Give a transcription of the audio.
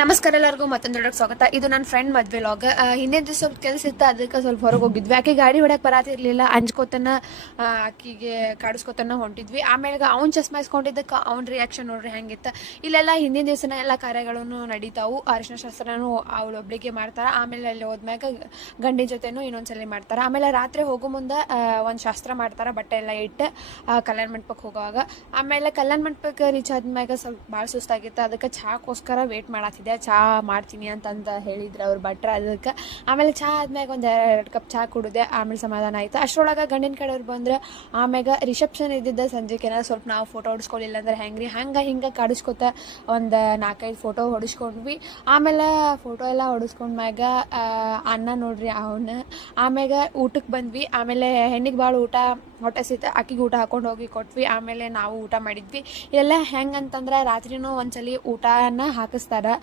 ನಮಸ್ಕಾರ ಎಲ್ಲರಿಗೂ ಮತ್ತೊಂದು ದೊಡ್ಡ ಸ್ವಾಗತ. ಇದು ನನ್ನ ಫ್ರೆಂಡ್ ಮದ್ವೆ ಲಾಗ್. ಹಿಂದಿನ ದಿವಸ ಸ್ವಲ್ಪ ಕೆಲಸ ಇತ್ತು, ಅದಕ್ಕೆ ಸ್ವಲ್ಪ ಹೊರಗೆ ಹೋಗಿದ್ವಿ. ಆಕೆ ಗಾಡಿ ಹೊಡಕ್ಕೆ ಬರತ್ತಿರ್ಲಿಲ್ಲ, ಅಂಜ್ಕೋತನ ಆಕಿಗೆ ಕಾಡಿಸ್ಕೊತನ ಹೊಂಟಿದ್ವಿ. ಆಮೇಲೆ ಅವ್ನು ಚಸ್ಮಾ ಇಸ್ಕೊಂಡಿದ್ದಕ್ಕೆ ಅವ್ನ ರಿಯಾಕ್ಷನ್ ನೋಡ್ರಿ ಹೆಂಗಿತ್ತು. ಇಲ್ಲೆಲ್ಲ ಹಿಂದಿನ ದಿವಸನ ಎಲ್ಲ ಕಾರ್ಯಗಳನ್ನು ನಡೀತಾವು. ಅರಿಶಿನ ಶಾಸ್ತ್ರನೂ ಅವಳೊಬ್ಳಿಗೆ ಮಾಡ್ತಾರೆ. ಆಮೇಲೆ ಅಲ್ಲಿ ಹೋದ್ಮ್ಯಾಗ ಗಂಡಿನ ಜೊತೆನೂ ಇನ್ನೊಂದ್ಸಲಿ ಮಾಡ್ತಾರೆ. ಆಮೇಲೆ ರಾತ್ರಿ ಹೋಗೋ ಮುಂದೆ ಒಂದು ಶಾಸ್ತ್ರ ಮಾಡ್ತಾರೆ, ಬಟ್ಟೆ ಎಲ್ಲ ಇಟ್ಟು ಕಲ್ಯಾಣ ಮಂಟಪಕ್ಕೆ ಹೋಗುವಾಗ. ಆಮೇಲೆ ಕಲ್ಯಾಣ ಮಂಟಪಕ್ಕೆ ರೀಚ್ ಆದ್ಮ್ಯಾಗ ಸ್ವಲ್ಪ ಭಾಳ ಸುಸ್ತಾಗಿತ್ತು, ಅದಕ್ಕೆ ಚಾಕೋಸ್ಕರ ವೇಟ್ ಮಾಡತ್ತಿದ್ದೆ. ಚಹಾ ಮಾಡ್ತೀನಿ ಅಂತಂದು ಹೇಳಿದ್ರು ಅವ್ರು ಭಟ್ರ. ಅದಕ್ಕೆ ಆಮೇಲೆ ಚಹಾ ಆದ್ಮ್ಯಾಗ ಒಂದು 2 ಕಪ್ ಚಹಾ ಕುಡಿದೆ. ಆಮೇಲೆ ಸಮಾಧಾನ ಆಯಿತು. ಅಷ್ಟರೊಳಗೆ ಗಂಡಿನ ಕಡೆಯವ್ರು ಬಂದ್ರೆ ಆಮ್ಯಾಗ ರಿಸೆಪ್ಷನ್ ಇದ್ದಿದ್ದ ಸಂಜೆಗೆ ಸ್ವಲ್ಪ ನಾವು ಫೋಟೋ ಹೊಡಿಸ್ಕೊಳ್ಳಿಲ್ಲ ಅಂದ್ರೆ ಹೆಂಗ್ರಿ ಹಿಂಗೆ ಕಾಡಿಸ್ಕೊತ ಒಂದು 4-5 ಫೋಟೋ ಹೊಡಿಸ್ಕೊಂಡ್ವಿ. ಆಮೇಲೆ ಫೋಟೋ ಎಲ್ಲ ಹೊಡಿಸ್ಕೊಂಡ್ಮ್ಯಾಗ ಅನ್ನ ನೋಡ್ರಿ ಅವನು. ಆಮ್ಯಾಗ ಊಟಕ್ಕೆ ಬಂದ್ವಿ. ಆಮೇಲೆ ಹೆಣ್ಣಿಗೆ ಭಾಳ ಊಟ ಹೊಟ್ಟೆ ಸಿತ, ಅಕ್ಕಿಗೆ ಊಟ ಹಾಕೊಂಡು ಹೋಗಿ ಕೊಟ್ವಿ. ಆಮೇಲೆ ನಾವು ಊಟ ಮಾಡಿದ್ವಿ. ಇದೆಲ್ಲ ಹೆಂಗಂತಂದ್ರೆ ರಾತ್ರಿನೂ ಒಂದ್ಸಲಿ ಊಟನ ಹಾಕಿಸ್ತಾರೆ.